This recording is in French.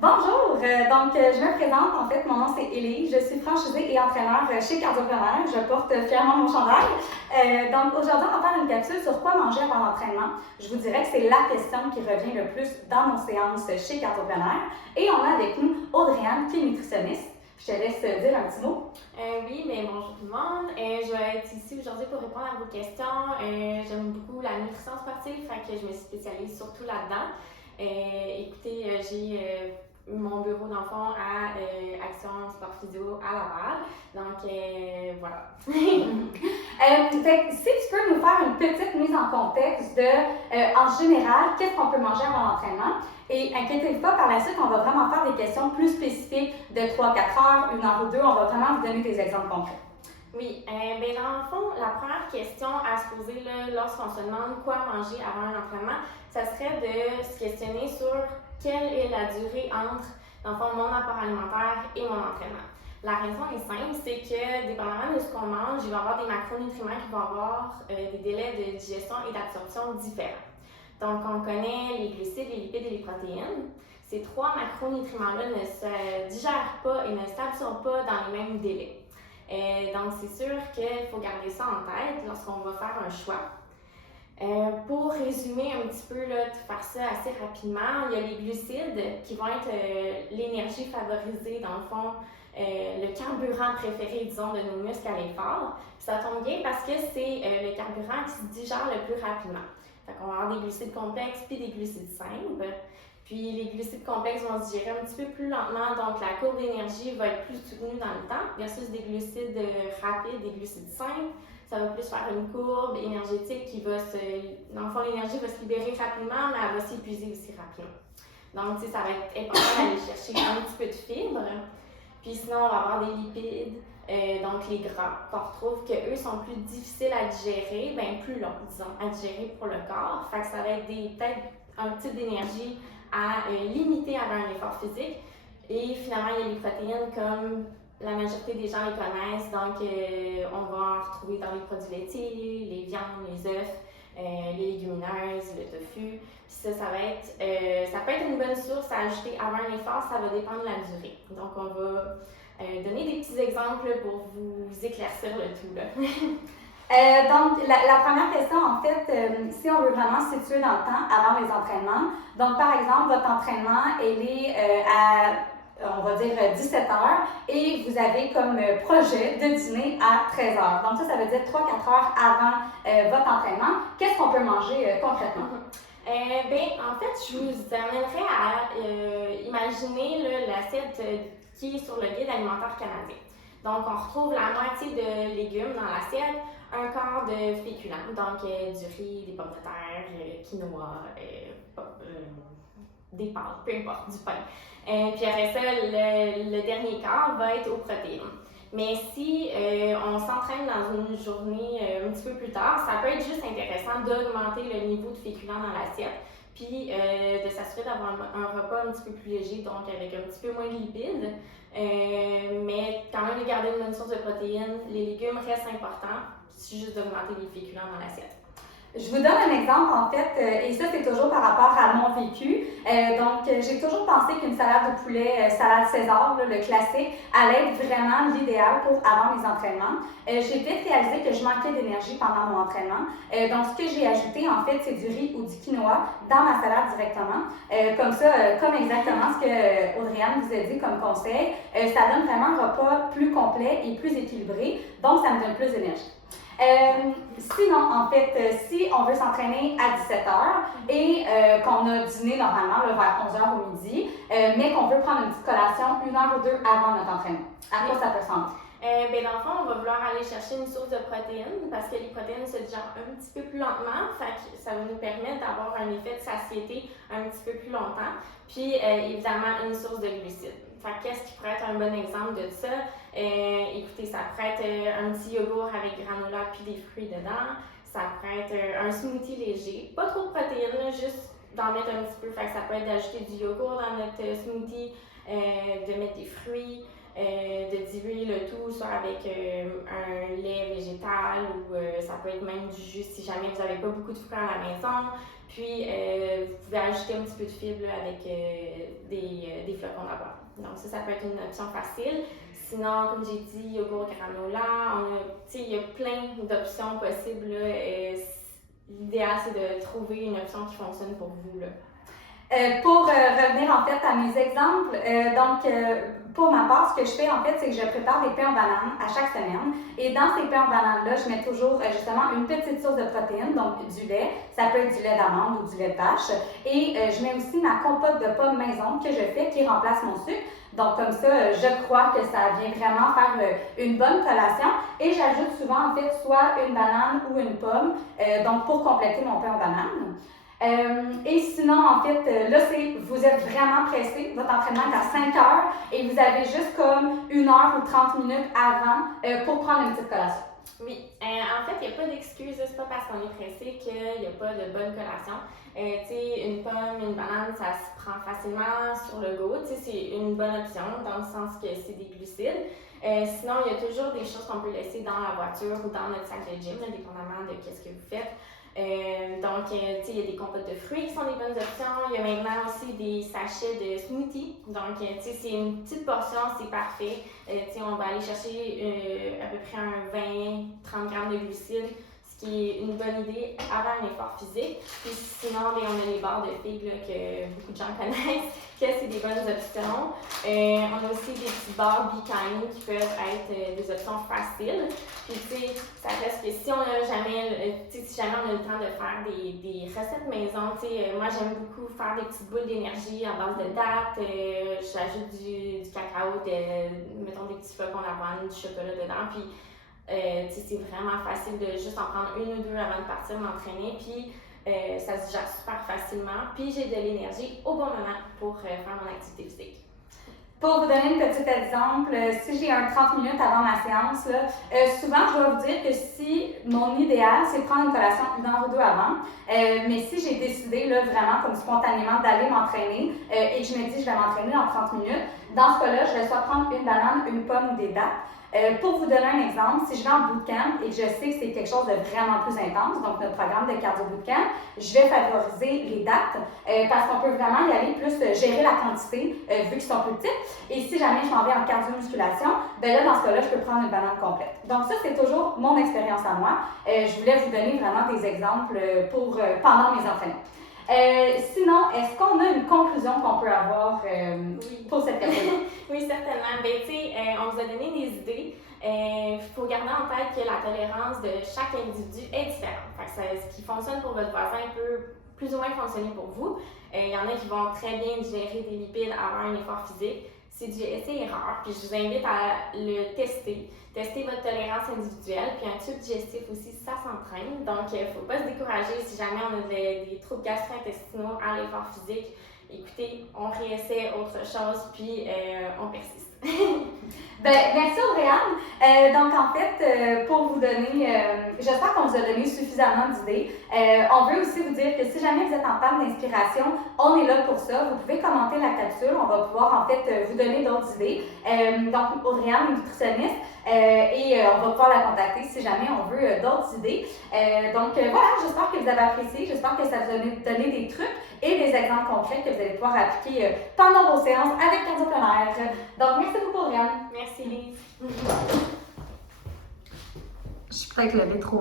Bonjour, je me présente, en fait, mon nom c'est Élie, je suis franchisée et entraîneur chez Cardiopreneur, je porte fièrement mon chandail. Aujourd'hui, on va faire une capsule sur quoi manger avant l'entraînement. Je vous dirais que c'est la question qui revient le plus dans nos séances chez Cardiopreneur. Et on a avec nous Audrey-Anne, qui est nutritionniste. Je te laisse dire un petit mot. Oui, mais bonjour tout le monde. Je vais être ici aujourd'hui pour répondre à vos questions. J'aime beaucoup la nutrition sportive, fait que je me spécialise surtout là-dedans. Écoutez, j'ai mon bureau d'enfant à Action Sport Physio à Laval. Donc, voilà. Si tu peux nous faire une petite mise en contexte de, en général, qu'est-ce qu'on peut manger avant l'entraînement? Et inquiétez-vous pas, par la suite, on va vraiment faire des questions plus spécifiques de 3-4 heures, 1 heure ou 2. On va vraiment vous donner des exemples concrets. Oui, ben dans le fond, la première question à se poser lorsqu'on se demande quoi manger avant un entraînement, ça serait de se questionner sur quelle est la durée entre, dans le fond, mon apport alimentaire et mon entraînement. La raison est simple, c'est que dépendamment de ce qu'on mange, il va y avoir des macronutriments qui vont avoir des délais de digestion et d'absorption différents. Donc, on connaît les glucides, les lipides et les protéines. Ces trois macronutriments-là ne se digèrent pas et ne s'absorbent pas dans les mêmes délais. Donc, c'est sûr qu'il faut garder ça en tête lorsqu'on va faire un choix. Pour résumer un petit peu, de faire ça assez rapidement, il y a les glucides qui vont être l'énergie favorisée, dans le fond, le carburant préféré, disons, de nos muscles à l'effort. Ça tombe bien parce que c'est le carburant qui se digère le plus rapidement. Fait qu'on va avoir des glucides complexes puis des glucides simples. Puis les glucides complexes vont se digérer un petit peu plus lentement, donc la courbe d'énergie va être plus soutenue dans le temps, versus des glucides rapides, des glucides simples. Ça va plus faire une courbe énergétique qui va dans le fond, l'énergie va se libérer rapidement, mais elle va s'épuiser aussi rapidement. Donc, ça va être important d'aller chercher un petit peu de fibres. Puis sinon, on va avoir des lipides, donc les gras, qu'on retrouve qu'eux sont plus difficiles à digérer, plus longs, disons, à digérer pour le corps. Fait que ça va être peut-être un type d'énergie à limiter avant un effort physique. Et finalement, il y a les protéines comme la majorité des gens les connaissent, donc on va en retrouver dans les produits laitiers, les viandes, les œufs, les légumineuses, le tofu. Puis ça peut être une bonne source à ajouter avant un effort, ça va dépendre de la durée. Donc on va donner des petits exemples pour vous éclaircir le tout, là. La première question, en fait, si on veut vraiment se situer dans le temps avant les entraînements, donc par exemple, votre entraînement, il est on va dire 17 heures, et vous avez comme projet de dîner à 13 heures. Donc ça veut dire 3-4 heures avant votre entraînement. Qu'est-ce qu'on peut manger concrètement? En fait, je vous amènerais à imaginer l'assiette qui est sur le guide alimentaire canadien. Donc, on retrouve la moitié de légumes dans l'assiette, un quart de féculents, donc du riz, des pommes de terre, quinoa, des pâtes, peu importe, du pain. Puis après ça, le dernier quart va être aux protéines. Mais si on s'entraîne dans une journée un petit peu plus tard, ça peut être juste intéressant d'augmenter le niveau de féculents dans l'assiette, puis de s'assurer d'avoir un repas un petit peu plus léger, donc avec un petit peu moins de lipides, mais quand même de garder une bonne source de protéines. Les légumes restent importants, c'est juste d'augmenter les féculents dans l'assiette. Je vous donne un exemple, en fait, et ça, c'est toujours par rapport à mon vécu. J'ai toujours pensé qu'une salade de poulet, salade César, le classique, allait être vraiment l'idéal pour avant mes entraînements. J'ai vite réalisé que je manquais d'énergie pendant mon entraînement. Donc, ce que j'ai ajouté, en fait, c'est du riz ou du quinoa dans ma salade directement. Comme exactement ce que Audrey-Anne vous a dit comme conseil, ça donne vraiment un repas plus complet et plus équilibré. Donc, ça me donne plus d'énergie. Sinon, en fait, si on veut s'entraîner à 17 heures et qu'on a dîné normalement vers 11 heures au midi, mais qu'on veut prendre une petite collation 1 heure ou 2 avant notre entraînement, à quoi ça peut ressembler? Dans le fond, on va vouloir aller chercher une source de protéines parce que les protéines se digèrent un petit peu plus lentement, fait que ça va nous permettre d'avoir un effet de satiété un petit peu plus longtemps. Puis, évidemment, une source de glucides. Fait que qu'est-ce qui pourrait être un bon exemple de ça? Écoutez, ça pourrait être un petit yogourt avec granola puis des fruits dedans. Ça pourrait être un smoothie léger. Pas trop de protéines, juste d'en mettre un petit peu. Fait que ça peut être d'ajouter du yogourt dans notre smoothie, de mettre des fruits, de diluer le tout, soit avec un lait végétal ou ça peut être même du jus si jamais vous n'avez pas beaucoup de fruits à la maison. Puis, vous pouvez ajouter un petit peu de fibres là, avec des flocons d'avoine. Donc ça peut être une option facile. Sinon, comme j'ai dit, yogourt granola, il y a plein d'options possibles. L'idéal, c'est de trouver une option qui fonctionne pour vous. Là. Pour revenir en fait à mes exemples, pour ma part, ce que je fais en fait, c'est que je prépare des pains en banane à chaque semaine. Et dans ces pains en banane-là, je mets toujours justement une petite source de protéines, donc du lait. Ça peut être du lait d'amande ou du lait de vache. Et je mets aussi ma compote de pommes maison que je fais qui remplace mon sucre. Donc comme ça, je crois que ça vient vraiment faire une bonne collation. Et j'ajoute souvent en fait soit une banane ou une pomme, donc pour compléter mon pain en banane. Et sinon, en fait, là, vous êtes vraiment pressé, votre entraînement est à 5 heures et vous avez juste comme 1 heure ou 30 minutes avant pour prendre une petite collation. Oui, en fait, il n'y a pas d'excuse, c'est pas parce qu'on est pressé qu'il n'y a pas de bonne collation. Une pomme, une banane, ça se prend facilement sur le go, c'est une bonne option dans le sens que c'est des glucides. Sinon, il y a toujours des choses qu'on peut laisser dans la voiture ou dans notre sac de gym, dépendamment de ce que vous faites. Il y a des compotes de fruits qui sont des bonnes options. Il y a maintenant aussi des sachets de smoothie. Donc, c'est une petite portion, c'est parfait. On va aller chercher à peu près un 20-30 grammes de glucides, ce qui est une bonne idée avant un effort physique. Puis sinon, on a les barres de figues là, que beaucoup de gens connaissent, que c'est des bonnes options. On a aussi des petits barres Be Kind qui peuvent être des options faciles. Puis ça reste que si on n'a jamais, si jamais on a le temps de faire des recettes maison, moi j'aime beaucoup faire des petites boules d'énergie à base de dattes. J'ajoute du cacao, mettons des petits flocons d'avoine, du chocolat dedans. Puis c'est vraiment facile de juste en prendre 1 ou 2 avant de partir m'entraîner. Puis ça se gère super facilement. Puis j'ai de l'énergie au bon moment pour faire mon activité physique. Pour vous donner un petit exemple, si j'ai un 30 minutes avant ma séance, là, souvent je dois vous dire que si mon idéal c'est de prendre une collation 1 heure ou 2 avant, mais si j'ai décidé là, vraiment comme spontanément d'aller m'entraîner et que je me dis que je vais m'entraîner en 30 minutes, dans ce cas-là, je vais soit prendre une banane, une pomme ou des dattes. Pour vous donner un exemple, si je vais en bootcamp et que je sais que c'est quelque chose de vraiment plus intense, donc notre programme de cardio bootcamp, je vais favoriser les dates parce qu'on peut vraiment y aller plus gérer la quantité vu qu'ils sont plus petites. Et si jamais je m'en vais en cardio-musculation, ben là, dans ce cas-là, je peux prendre une banane complète. Donc ça, c'est toujours mon expérience à moi. Je voulais vous donner vraiment des exemples pendant mes entraînements. Sinon, est-ce qu'on a une conclusion qu'on peut avoir pour cette période? Oui, certainement. On vous a donné des idées. Il faut garder en tête que la tolérance de chaque individu est différente. Ce qui fonctionne pour votre voisin peut plus ou moins fonctionner pour vous. Il y en a qui vont très bien digérer des lipides avant un effort physique. C'est du essai-erreur, puis je vous invite à le tester. Tester votre tolérance individuelle, puis un tube digestif aussi, ça s'entraîne. Donc, il ne faut pas se décourager si jamais on a des troubles gastro-intestinaux à l'effort physique. Écoutez, on réessaie autre chose, puis on persiste. Merci Audrey-Anne. Donc en fait, pour vous donner, j'espère qu'on vous a donné suffisamment d'idées. On veut aussi vous dire que si jamais vous êtes en panne d'inspiration, on est là pour ça. Vous pouvez commenter la capsule, on va pouvoir en fait vous donner d'autres idées. Donc Audrey-Anne, nutritionniste, et on va pouvoir la contacter si jamais on veut d'autres idées. Voilà, j'espère que vous avez apprécié, j'espère que ça vous a donné des trucs et des exemples concrets que vous allez pouvoir appliquer pendant vos séances avec Cardioplenaire. Donc merci beaucoup Audrey-Anne. Merci Lise. Je suis peut-être levée trop